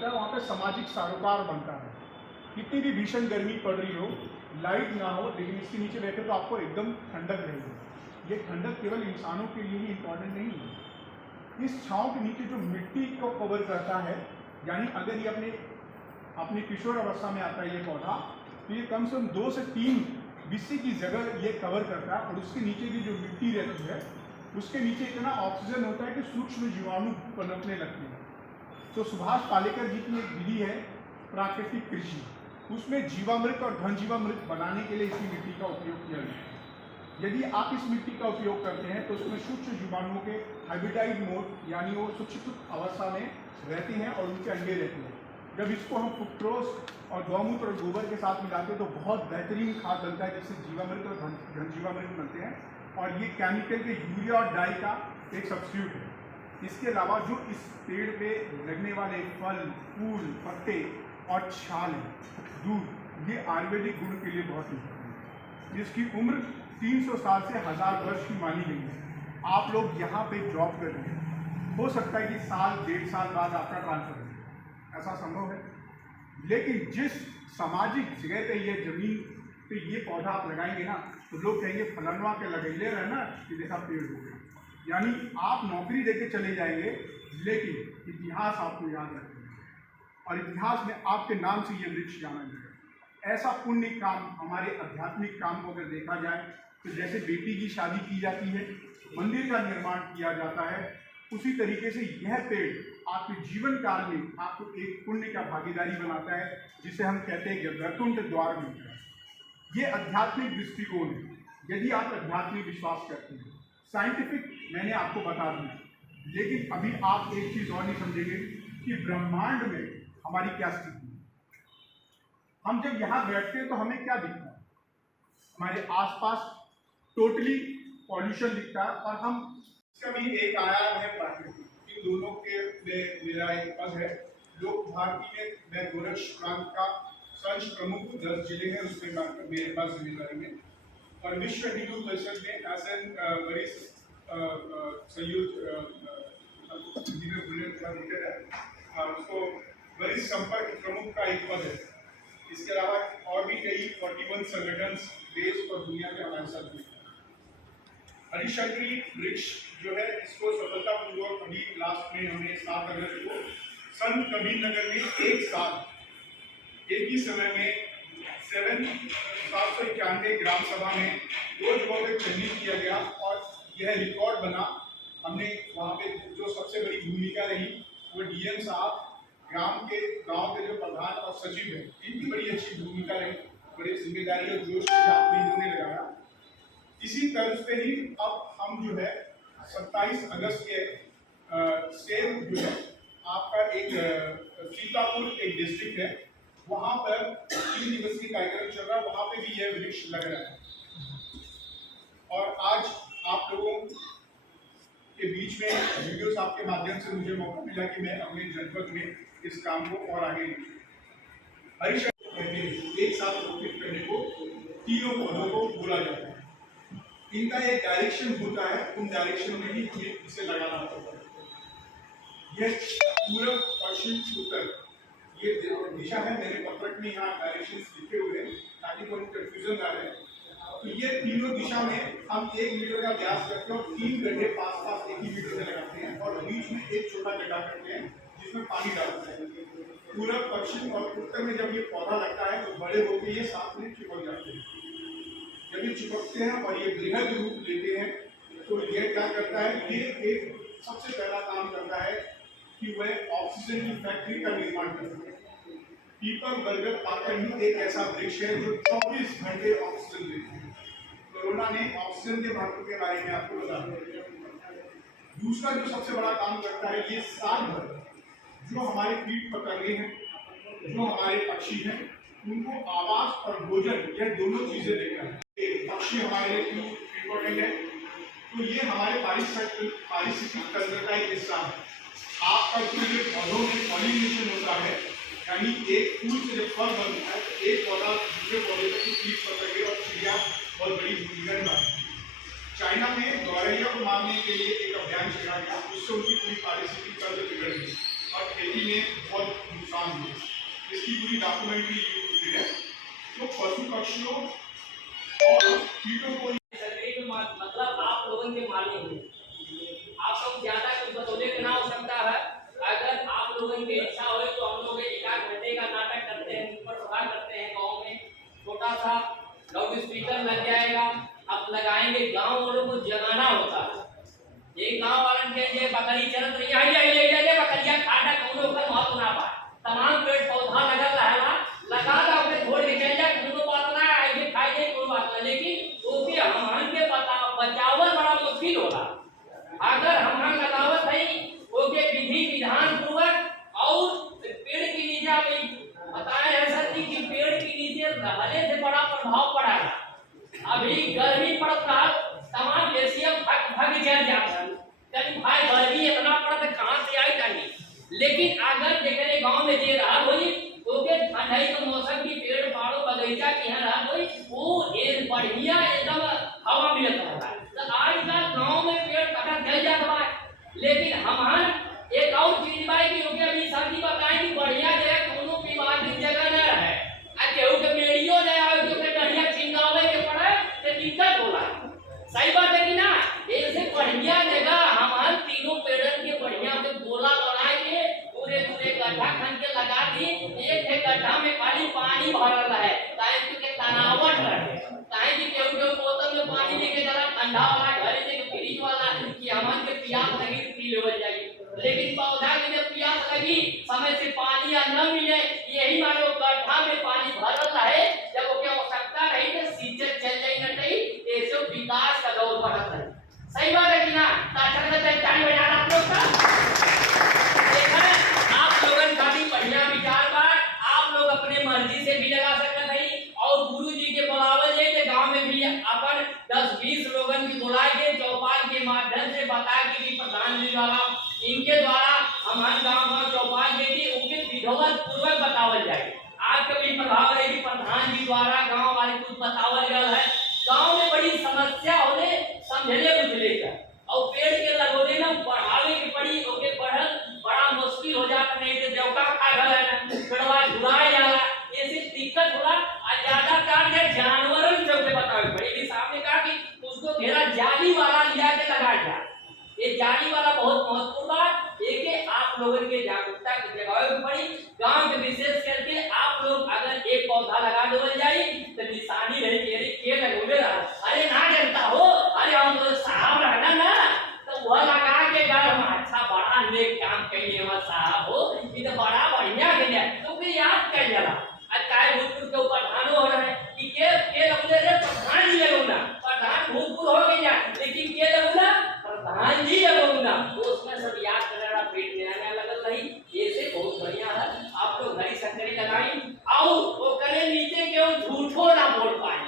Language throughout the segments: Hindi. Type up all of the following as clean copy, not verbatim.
बनता है, वहाँ पे सामाजिक सरोकार बनता है। कितनी भी भीषण गर्मी पड़ रही हो, लाइट ना हो, लेकिन इसके नीचे बैठे तो आपको एकदम ठंडक रहेगी। ये ठंडक केवल इंसानों के लिए ही इम्पॉर्टेंट नहीं है। इस छाँव के नीचे जो मिट्टी को कवर करता है, यानी अगर ये अपने किशोर अवस्था में आता है ये पौधा, तो ये कम से कम 2 से 3 बिस्से की जगह ये कवर करता है। और उसके नीचे की जो मिट्टी रहती है, उसके नीचे इतना ऑक्सीजन होता है कि सूक्ष्म जीवाणु पनपने लगते हैं। तो सुभाष पालेकर जी की एक विधि है प्राकृतिक कृषि, उसमें जीवामृत और घन जीवामृत बनाने के लिए इसी मिट्टी का उपयोग किया जाता है। यदि आप इस मिट्टी का उपयोग करते हैं तो उसमें सूक्ष्म जीवाणुओं के हाइब्रिडाइड मोड, यानी वो सुरक्षित अवस्था में रहते हैं और उनके अंडे रहते हैं। जब इसको हम फ्रुक्टोज और गौमूत्र और गोबर के साथ मिलाते हैं तो बहुत बेहतरीन खाद बनता है, जिससे जीवामृत और घन जीवामृत बनते हैं। और ये केमिकल के यूरिया और डाई का एक सब्स्टिट्यूट है। इसके अलावा जो इस पेड़ पे लगने वाले फल, फूल, पत्ते और छाल, दूध, ये आयुर्वेदिक गुण के लिए बहुत इम्पोर्टेंट है, जिसकी उम्र 300 साल से 1000 वर्ष की मानी गई है। आप लोग यहाँ पे जॉब कर रहे हैं, हो सकता है कि साल 1.5 साल बाद आपका ट्रांसफर हो, ऐसा संभव है। लेकिन जिस सामाजिक जगह पे ये जमीन पे ये पौधा आप लगाएंगे ना, तो लोग कहेंगे फलनवा के लगैले रहे ना कि देखा पेड़ हो गया। यानी आप नौकरी देके चले जाएंगे, लेकिन इतिहास आपको याद रखेगा और इतिहास में आपके नाम से ये वृक्ष जाना जाएगा। ऐसा पुण्य काम, हमारे आध्यात्मिक काम को अगर देखा जाए तो जैसे बेटी की शादी की जाती है, मंदिर का निर्माण किया जाता है, उसी तरीके से यह पेड़ आपके जीवन काल में आपको एक पुण्य का भागीदारी बनाता है, जिसे हम कहते हैं कि वैकुंठ द्वार मिलता है। ये आध्यात्मिक दृष्टिकोण है। यदि आप आध्यात्मिक विश्वास करते हैं, साइंटिफिक मैंने आपको बता दिया, लेकिन अभी आप एक चीज़ और नहीं समझेंगे कि ब्रह्मांड में हमारी क्या स्थिति है। हम जब यहाँ बैठते हैं तो हमें क्या दिखता है? हमारे आसपास टोटली पॉल्यूशन दिखता है, और हम इसका भी एक आयाम है प्राकृतिक। इन दोनों के में मेरा एक पद है। लोक भारती में मैं गोरक्ष प्रांत का संघ प्रमुख 10 जिले हैं, उसमें मेरे पास जिम्मेदारी है। और विश्व हिंदू परिषद में एज एन वरिष्ठ उसको वरिष्ठ संपर्क प्रमुख का एक पद है। इसके अलावा और भी कई 41 संगठन देश और दुनिया में हमारे साथ हैं। हरिशंकरी वृक्ष जो है, इसको सफलतापूर्वक अभी लास्ट में हमने 7 अगस्त को संत कबीर नगर में एक साथ एक ही समय में 791 ग्राम सभा में 2 जगहों पे चयनित किया गया और यह रिकॉर्ड बना। हमने वहाँ पे जो सबसे बड़ी भूमिका रही वो डीएम साहब, गांव के जो प्रधान और सचिव है, इनकी बड़ी अच्छी भूमिका रही, बड़ी जिम्मेदारी और जोश के साथ में इन्होंने लगाया। इसी तर्ज पे ही अब हम जो है 27 अगस्त के सेम जो है आपका एक सीतापुर एक डिस्ट्रिक्ट है, वहाँ पर 3 दिवसीय कार्यक्रम चल रहा है, वहाँ पे भी यह वृक्ष लग रहा है। और आज आप लोगों के बीच में वीडियोस आपके माध्यम से मुझे मौका मिला कि मैं अपने जनपद में इस काम को और आगे एक साथ रोपित करने को 3 पौधों को बोला जाता है। इनका एक डायरेक्शन होता है, उन डायरेक्शन में ही हमें इसे लगाना होता है। यह पूर्व, पश्चिम, उत्तर ये दिशा है। मेरे पत्रक में यहाँ डायरेक्शंस लिखे हुए हैं ताकि कोई कंफ्यूजन ना रहे। तो ये तीनों दिशा में हम 1 मीटर का व्यास करते हैं और 3 गड्ढे पास एक ही मीटर से लगाते हैं और बीच में एक छोटा गड्ढा करते हैं जिसमें पानी डालते हैं। पूर्व, पश्चिम और उत्तर में जब ये पौधा लगता है तो बड़े होकर ये साथ में चिपक जाते हैं। जब ये चिपकते हैं और ये बृहद रूप लेते हैं तो ये क्या करता है, ये एक सबसे पहला काम करता है कि वह ऑक्सीजन की फैक्ट्री का निर्माण करता है। पीपल, बरगद, पाकर ही एक ऐसा वृक्ष है जो 24 घंटे ऑक्सीजन देते हैं। कोरोना ने ऑक्सीजन के महत्व के बारे में आपको बता दिया। दूसरा जो सबसे बड़ा काम करता है, ये साल भर जो हमारे कीट पतंगे हैं, जो हमारे पक्षी हैं, उनको आवास और भोजन, यह दोनों चीजें देता है। पक्षी हमारे लिए क्यों इम्पोर्टेंट है? तो ये हमारे पारिस्थितिक तंत्र का एक हिस्सा है। आपका जो पौधों में पॉलिनेशन होता है, यानी एक फूल से जब फल बनता है तो एक पौधा दूसरे पौधे तक कीट पतंगे और चिड़िया बहुत बड़ी भूमिका निभाती है। चाइना में गौरैया को मारने के लिए एक अभियान चला गया, उससे उनकी पूरी पारिस्थितिक तंत्र बिगड़ गई और खेती में बहुत नुकसान हुए। इसकी पूरी डॉक्यूमेंट्री यूट्यूब पे है। तो पशु पक्षियों और कीटों को मतलब आप लोगों के मालूम है, आप लोग ज्यादा कुछ बतौले के ना हो सकता है। अगर आप लोगों की इच्छा हो तो हम लोग एक आध घंटे का नाटक करते हैं, ऊपर सभा करते हैं गांव में, छोटा सा लाउड स्पीकर लग जाएगा, आप लगाएंगे, गांव वालों को जगाना होता है। एक गांव वालन के जे बकरी चरत रही है, बकरिया खाना कौनो कर मत ना पाए, तमाम पेड़ पौधा लगल रहेला, लगा दा के छोड़ के चल जाए, कोनो बात ना है, ये खाई दे कोई बात ना, लेकिन वो भी हमन के बचावल बड़ा मुश्किल होला। अगर हमन लगावत है ओके विधि विधान पूर्वक और पेड़ के नीचे भी बताए हैं सर जी कि पेड़ के नीचे रहने से बड़ा प्रभाव पड़ेगा। अभी गर्मी पड़त रहा, तमाम एशिया भग जल जाता, कभी भाई गर्मी इतना पड़त कहां से आई जानी, लेकिन अगर जेकरे गांव में जे रहा होई ओके ठंडाई के मौसम की पेड़ पाड़ो बगीचा के यहाँ रहा होई वो एक बढ़िया एकदम हवा मिलत रहा। तो आजकल गांव में पेड़ कटत जल जात बा, लेकिन हमन एक और चीज बा कि ओके अभी शादी बताई कि बढ़िया जगह कोनो विवाद की जगह न रहे, आ केहू के मेड़ियो न आवे तो के बढ़िया चिंगावे के पड़े तो दिक्कत होला। सही बात है कि ना? ऐसे बढ़िया जगह हमन तीनों पेड़न के बढ़िया से गोला बना के पूरे पूरे गड्ढा खन के लगा दी, एक एक गड्ढा में खाली पानी भरल है ताकि के तनावट रहे, ताकि केहू केहू बोतल में पानी लेके जरा ठंडा वाला घरे से फ्रिज वाला कि हमन के प्यास लगी तो पी लेवल जाई, लेकिन पौधा के जब प्यास लगी समय से पानी या न मिले, यही मानो गड्ढा में पानी भरल रहे, जब ओके आवश्यकता रही तो सींचे चल जाई न तई, ऐसे विकास का दौर बढ़त है। सही बात है कि ना? ताकत से ताली बजा आप लोग का देखा, आप लोगन का भी बढ़िया विचार बा, आप लोग अपने मर्जी से भी लगा सकते हैं और गुरु जी के बुलावे जाए तो गांव में भी अपन 10-20 लोगन की बुला के चौपाल के माध्यम से बता के कि प्रधान जी वाला इनके द्वारा हमारे गांव चौपाल देके उनके विधिवत पूर्वक बतावल जाए। आपके भी प्रभाव है कि प्रधान जी द्वारा गांव वाले कुछ बतावल गया है, गांव में बड़ी समस्या होने समझले बुझले का और पेड़ के लगोले ना बढ़ावे की पड़ी, ओके बढ़ल बड़ा मुश्किल हो जाता, नहीं तो जौका खा गल है ना पेड़वा झुराए जाला, ऐसे दिक्कत होला। और ज्यादातर के जानवरों से बतावे पड़ी कि सामने कहा कि उसको घेरा जाली वाला लिया के लगा जाए, ये जाली वाला बहुत महत्वपूर्ण बात एक आप लोगों के जागरूकता की जगह पड़ी। गांव के विशेष करके आप लोग अगर एक पौधा लगा देवल जाए तो निशानी रहे कि अरे के लगोले रहा, अरे ना जनता हो, अरे हम तो साहब रहना ना, तो वह लगा के घर हम अच्छा बड़ा नेक काम कइले हम साहब हो, ये तो बड़ा बढ़िया गया तो फिर याद कर जला आज काय भूतपुर के ऊपर धानो हो रहा है कि के लगोले रे प्रधान जी लगोला, प्रधान भूतपुर हो गया लेकिन के लगोला प्रधान जी लगोला, तो उसमें सब याद करना पेट में आने लगल रही, ऐसे बहुत बढ़िया है। आप लोग हरी शंकरी लगाई और वो करे नीचे केवल झूठो ना बोल पाए,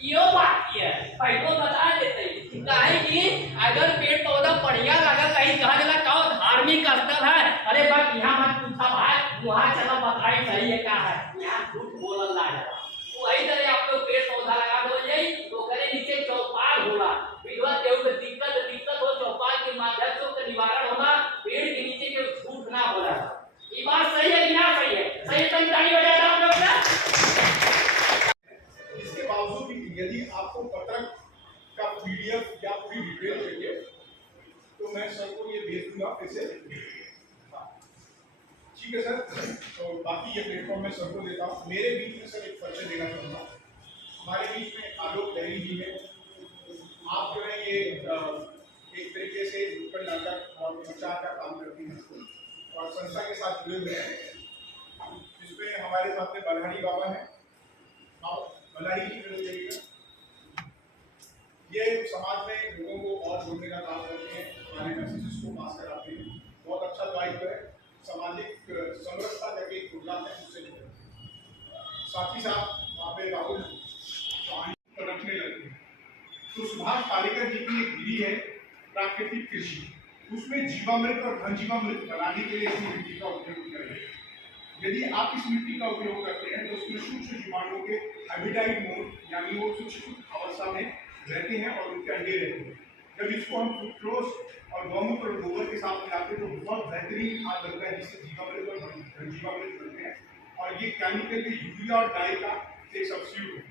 यो बात है पहले बता देते काहे कि अगर पेड़ पौधा बढ़िया लगल रही कहा जला कहो धार्मिक स्थल है, अरे बात यहाँ मत पूछा भाई वहां चला बताई सही है क्या है, यहाँ झूठ बोलल ना जाला। वही तरह आप लोग पेड़ पौधा लगा दो जाई तो करे नीचे चौपाल होला, विधवा केहू के दिक्कत हो चौपाल के माध्यम से उसका निवारण होला, पेड़ के नीचे के झूठ ना होला। ये बात सही है कि ना सही है? सही ताली बजा दो आप लोग ना। इसके बावजूद भी यदि आपको पत्रक का पीडीएफ या पूरी डिटेल चाहिए तो मैं सर को ये भेज दूंगा फिर से। ठीक है सर, तो बाकी ये प्लेटफॉर्म मैं सर को देता हूँ। मेरे बीच में सर एक परिचय देना चाहूँगा, हमारे बीच में आलोक लहरी जी है। आप जो है ये एक तरीके से नुक्कड़ नाटक और प्रचार का काम करती हैं और संस्था के साथ जुड़े हुए हैं, जिसमें हमारे साथ में बल्हाड़ी बाबा हैं। आप बल्हाड़ी जी मिल जाइएगा। ये समाज में लोगों को और जोड़ने का काम करते हैं, हमारे मैसेजेस को पास कराते हैं। बहुत अच्छा दायित्व है, सामाजिक समरसता करके एक प्रोग्राम है उससे जुड़े। साथ ही साथ वहाँ पे राहुल रखने लगे हैं। तो सुभाष पालेकर जी की एक विधि है प्राकृतिक कृषि, उसमें जीवामृत और घन जीवामृत बनाने के लिए इस मिट्टी का उपयोग करें। यदि आप इस मिट्टी का उपयोग करते हैं तो उसमें सूक्ष्म जीवाणुओं के हैबिटाइट मोड यानी वो सूक्ष्म अवस्था में रहते हैं और उनके अंडे रहते हैं। जब इसको हम फ्रूक्टोज और गौमूत्र और गोबर के साथ मिलाते हैं तो बहुत बेहतरीन खाद बनता है, जिससे जीवामृत और जीवामृत बनते हैं। और ये केमिकल के यूरिया और डाई का एक सब्स्टिट्यूट है।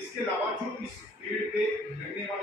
इसके अलावा जो इस पेड़ पे लगने वाले